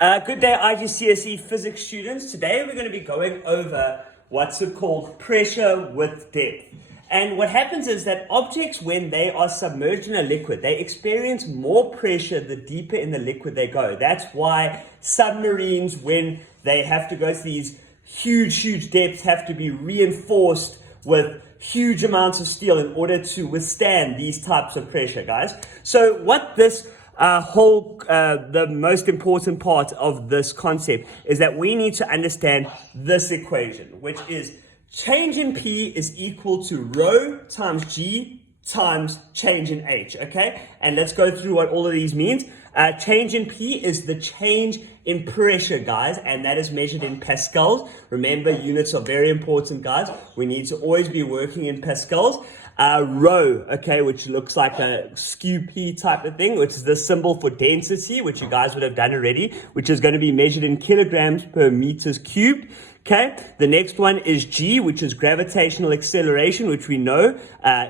Good day, IGCSE Physics students. Today we're going to be going over what's called pressure with depth. And what happens is that objects, when they are submerged in a liquid, they experience more pressure the deeper in the liquid they go. That's why submarines, when they have to go to these huge depths, have to be reinforced with huge amounts of steel in order to withstand these types of pressure, guys. So what this the most important part of this concept is that we need to understand this equation, which is change in P is equal to rho times G times change in H, okay? And let's go through what all of these means. Change in P is the change in pressure, guys, and that is measured in pascals. Remember, units are very important, guys. We need to always be working in pascals. Rho, okay, which looks like a skew P type of thing, which is the symbol for density, which you guys would have done already, which is going to be measured in kilograms per meters cubed. Okay, the next one is G, which is gravitational acceleration, which we know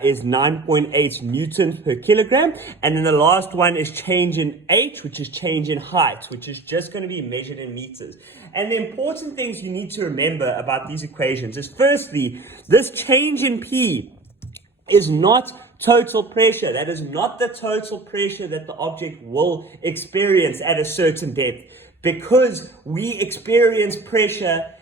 is 9.8 newtons per kilogram. And then the last one is change in H, which is change in height, which is just going to be measured in meters. And the important things you need to remember about these equations is, firstly, this change in P is not total pressure. That is not the total pressure that the object will experience at a certain depth, because we experience pressure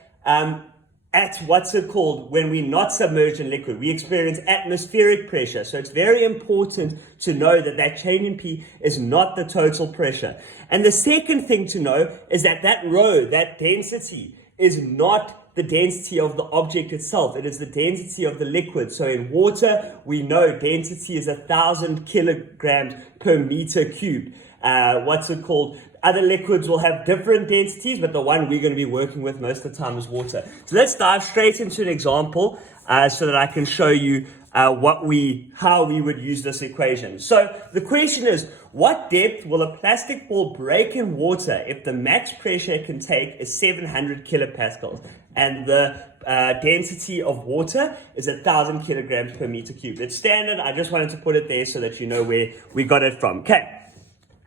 at what's it called when we're not submerged in liquid. We experience atmospheric pressure. So it's very important to know that that change in P is not the total pressure. And the second thing to know is that that rho, that density, is not the density of the object itself. It is the density of the liquid. So in water, we know density is 1,000 kilograms per meter cubed. Other liquids will have different densities, but the one we're going to be working with most of the time is water. So let's dive straight into an example so that I can show you how we would use this equation. So the question is, what depth will a plastic ball break in water if the max pressure it can take is 700 kilopascals and the density of water is 1,000 kilograms per meter cubed? It's standard. I just wanted to put it there so that you know where we got it from. Okay.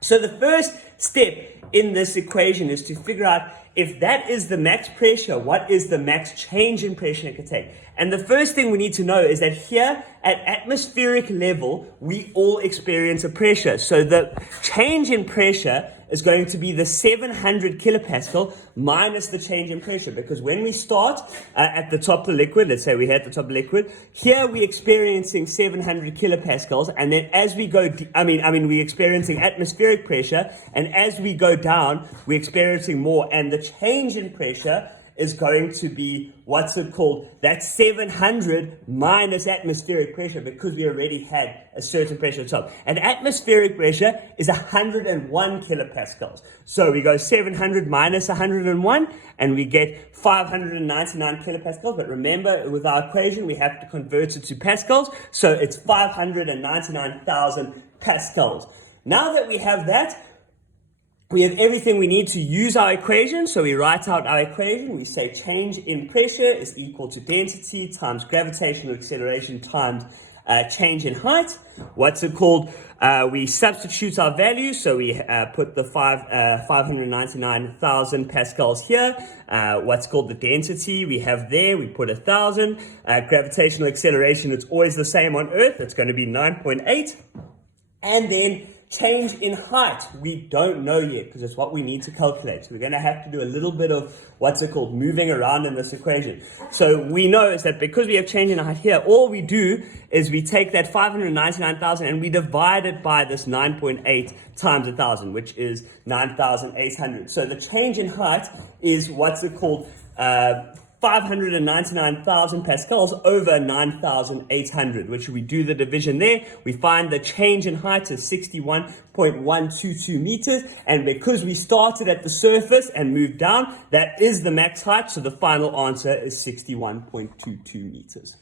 So the first step in this equation is to figure out, if that is the max pressure, what is the max change in pressure it can take? And the first thing we need to know is that here at atmospheric level, we all experience a pressure. So the change in pressure is going to be the 700 kilopascal minus the change in pressure, because when we start at the top of the liquid, let's say we're at the top of the liquid, here we're experiencing 700 kilopascals, and then as we go, we're experiencing atmospheric pressure, and as we go down, we're experiencing more, and the change in pressure is going to be that 700 minus atmospheric pressure, because we already had a certain pressure at the top. And atmospheric pressure is 101 kilopascals. So we go 700 minus 101 and we get 599 kilopascals. But remember, with our equation, we have to convert it to pascals. So it's 599,000 pascals. Now that we have that, we have everything we need to use our equation. So we write out our equation. We say change in pressure is equal to density times gravitational acceleration times change in height. We substitute our values. So we put the 599,000 pascals here. The density we have there, we put 1,000. Gravitational acceleration, it's always the same on Earth. It's going to be 9.8. And then change in height, we don't know yet, because it's what we need to calculate. So we're going to have to do a little bit of moving around in this equation. So we know is that because we have change in height here, all we do is we take that 599,000 and we divide it by this 9.8 times 1,000, which is 9,800. So the change in height is 599,000 pascals over 9,800, which we do the division there. We find the change in height is 61.122 meters. And because we started at the surface and moved down, that is the max height. So the final answer is 61.22 meters.